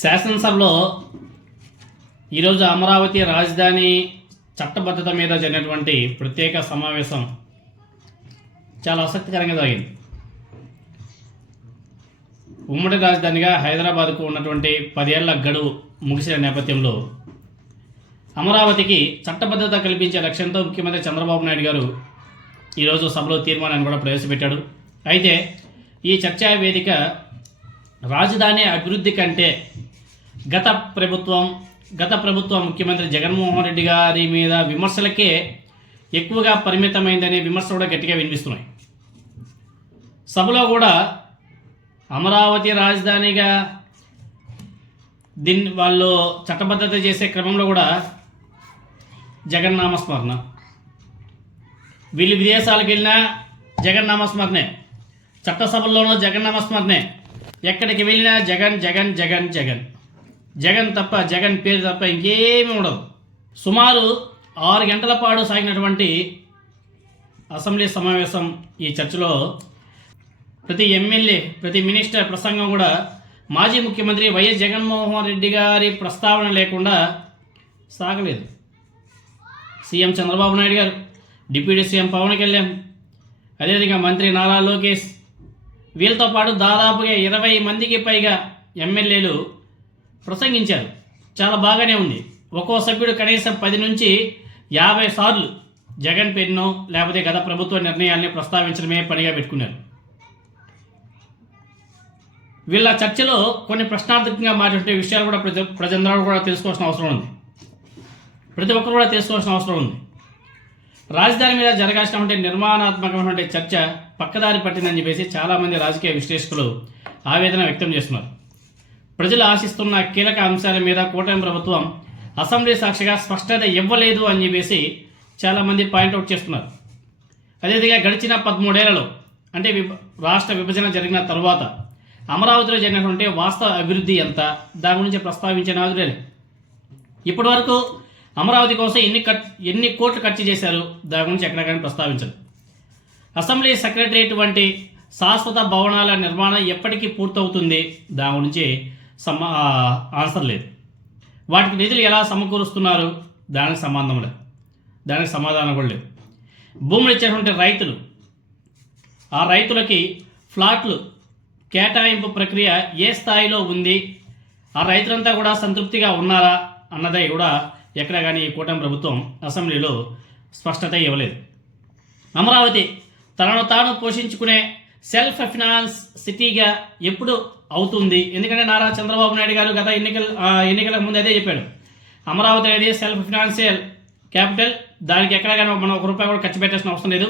శాసనసభలో ఈరోజు అమరావతి రాజధాని చట్టబద్ధత మీద జరిగినటువంటి ప్రత్యేక సమావేశం చాలా ఆసక్తికరంగా జరిగింది. ఉమ్మడి రాజధానిగా హైదరాబాద్కు ఉన్నటువంటి 10 ఏళ్ల గడువు ముగిసిన నేపథ్యంలో అమరావతికి చట్టబద్ధత కల్పించే లక్ష్యంతో ముఖ్యమంత్రి చంద్రబాబు నాయుడు గారు ఈరోజు సభలో తీర్మానాన్ని కూడా ప్రవేశపెట్టాడు. అయితే ఈ చర్చా వేదిక రాజధాని అభివృద్ధి కంటే గత ప్రభుత్వం ముఖ్యమంత్రి జగన్మోహన్ రెడ్డి గారి మీద విమర్శలకే ఎక్కువగా పరిమితమైందనే విమర్శలు కూడా గట్టిగా వినిపిస్తున్నాయి. సభలో కూడా అమరావతి రాజధానిగా వాళ్ళు చట్టబద్ధత చేసే క్రమంలో కూడా జగన్నామస్మరణ, వీళ్ళు విదేశాలకు వెళ్ళినా జగన్నామస్మరణే, చట్టసభల్లోనూ జగన్నామస్మరణే, ఎక్కడికి వెళ్ళినా జగన్ జగన్ జగన్ జగన్ జగన్ తప్ప, జగన్ పేరు తప్ప ఇంకేమీ ఉండదు. సుమారు 6 గంటల పాటు సాగినటువంటి అసెంబ్లీ సమావేశం ఈ చర్చలో ప్రతి ఎమ్మెల్యే, ప్రతి మినిస్టర్ ప్రసంగం కూడా మాజీ ముఖ్యమంత్రి వైఎస్ జగన్మోహన్ రెడ్డి గారి ప్రస్తావన లేకుండా సాగలేదు. సీఎం చంద్రబాబు నాయుడు గారు, డిప్యూటీ సీఎం పవన్ కళ్యాణ్, అదేవిధంగా మంత్రి నారా లోకేష్, వీళ్ళతో పాటు దాదాపుగా 20 మందికి పైగా ఎమ్మెల్యేలు ప్రసంగించారు. చాలా బాగానే ఉంది. ఒక్కో సభ్యుడు కనీసం 10 నుంచి 50 సార్లు జగన్ పేరునో లేకపోతే గత ప్రభుత్వ నిర్ణయాల్ని ప్రస్తావించడమే పనిగా పెట్టుకున్నారు. వీళ్ళ చర్చలో కొన్ని ప్రశ్నార్థకంగా మాట్లాడే విషయాలు కూడా ప్రజలందరూ కూడా తెలుసుకోవాల్సిన అవసరం ఉంది. ప్రతి ఒక్కరు కూడా తెలుసుకోవాల్సిన అవసరం ఉంది. రాజధాని మీద జరగాల్సినటువంటి నిర్మాణాత్మకమైనటువంటి చర్చ పక్కదారి పట్టిందని చెప్పేసి చాలామంది రాజకీయ విశ్లేషకులు ఆవేదన వ్యక్తం చేస్తున్నారు. ప్రజలు ఆశిస్తున్న కీలక అంశాల మీద కూటమి ప్రభుత్వం అసెంబ్లీ సాక్షిగా స్పష్టత ఇవ్వలేదు అని చెప్పేసి చాలామంది పాయింట్అవుట్ చేస్తున్నారు. అదేవిధంగా గడిచిన 13 ఏళ్లలో అంటే రాష్ట్ర విభజన జరిగిన తరువాత అమరావతిలో జరిగినటువంటి వాస్తవ అభివృద్ధి ఎంత, దాని గురించి ప్రస్తావించే నాదులే. ఇప్పటి వరకు అమరావతి కోసం ఎన్ని కోట్లు ఖర్చు చేశారు, దాని గురించి ఎక్కడ కానీ ప్రస్తావించరు. అసెంబ్లీ సెక్రటరియట్ వంటి శాశ్వత భవనాల నిర్మాణం ఎప్పటికీ పూర్తవుతుంది, దాని గురించి ఆన్సర్ లేదు. వాటికి నిధులు ఎలా సమకూరుస్తున్నారు, దానికి సంబంధం లేదు, దానికి సమాధానం కూడా లేదు. భూములు ఇచ్చేటువంటి రైతులు, ఆ రైతులకి ఫ్లాట్లు కేటాయింపు ప్రక్రియ ఏ స్థాయిలో ఉంది, ఆ రైతులంతా కూడా సంతృప్తిగా ఉన్నారా అన్నదే కూడా ఎక్కడ కానీ ఈ కూటమి ప్రభుత్వం అసెంబ్లీలో స్పష్టత ఇవ్వలేదు. అమరావతి తనను తాను పోషించుకునే సెల్ఫ్ ఫైనాన్స్ సిటీగా ఎప్పుడు అవుతుంది? ఎందుకంటే నారా చంద్రబాబు నాయుడు గారు గత ఎన్నికలకు ముందు అదే చెప్పాడు. అమరావతి అనేది సెల్ఫ్ ఫైనాన్షియల్ క్యాపిటల్, దానికి ఎక్కడ కానీ మనం ₹1 కూడా ఖర్చు పెట్టాల్సిన అవసరం లేదు,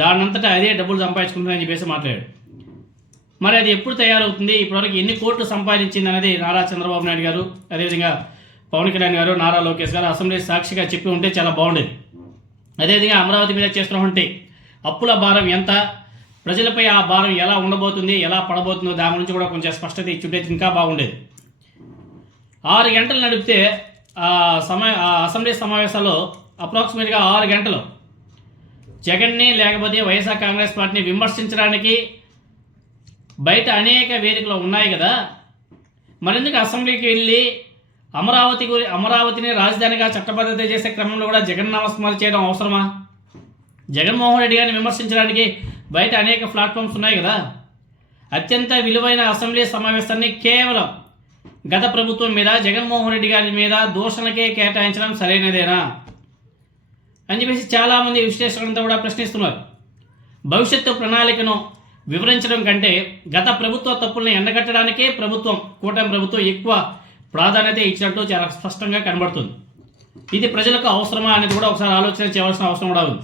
దానంతటా అదే డబ్బులు సంపాదించుకుంటుందని చెప్పేసి మాట్లాడాడు. మరి అది ఎప్పుడు తయారవుతుంది, ఇప్పటివరకు ఎన్ని కోట్లు సంపాదించింది అనేది నారా చంద్రబాబు నాయుడు గారు, అదేవిధంగా పవన్ కళ్యాణ్ గారు, నారా లోకేష్ గారు అసెంబ్లీ సాక్షిగా చెప్పి ఉంటే చాలా బాగుండేది. అదేవిధంగా అమరావతి మీద చేస్తున్నటువంటి అప్పుల భారం ఎంత, ప్రజలపై ఆ భారం ఎలా ఉండబోతుంది, ఎలా పడబోతుందో దాని గురించి కూడా కొంచెం స్పష్టత ఇచ్చుంటే ఇంకా బాగుండేది. 6 గంటలు నడిపితే అసెంబ్లీ సమావేశాల్లో అప్రాక్సిమేట్గా 6 గంటలు జగన్ని లేకపోతే వైఎస్ఆర్ కాంగ్రెస్ పార్టీని విమర్శించడానికి బయట అనేక వేదికలు ఉన్నాయి కదా, మరెందుకు అసెంబ్లీకి వెళ్ళి అమరావతిని రాజధానిగా చట్టబద్ధత చేసే క్రమంలో కూడా జగన్నామస్మరణ చేయడం అవసరమా? జగన్మోహన్ రెడ్డి గారిని విమర్శించడానికి బయట అనేక ప్లాట్ఫామ్స్ ఉన్నాయి కదా. అత్యంత విలువైన అసెంబ్లీ సమావేశాన్ని కేవలం గత ప్రభుత్వం మీద, జగన్మోహన్ రెడ్డి గారి మీద దూషణకే కేటాయించడం సరైనదేనా అని చెప్పేసి చాలామంది విశ్లేషకులంతా కూడా ప్రశ్నిస్తున్నారు. భవిష్యత్తు ప్రణాళికను వివరించడం కంటే గత ప్రభుత్వ తప్పుల్ని ఎండగట్టడానికే కూటమి ప్రభుత్వం ఎక్కువ ప్రాధాన్యత ఇచ్చినట్టు చాలా స్పష్టంగా కనబడుతుంది. ఇది ప్రజలకు అవసరమా అనేది కూడా ఒకసారి ఆలోచన చేయవలసిన అవసరం కూడా ఉంది.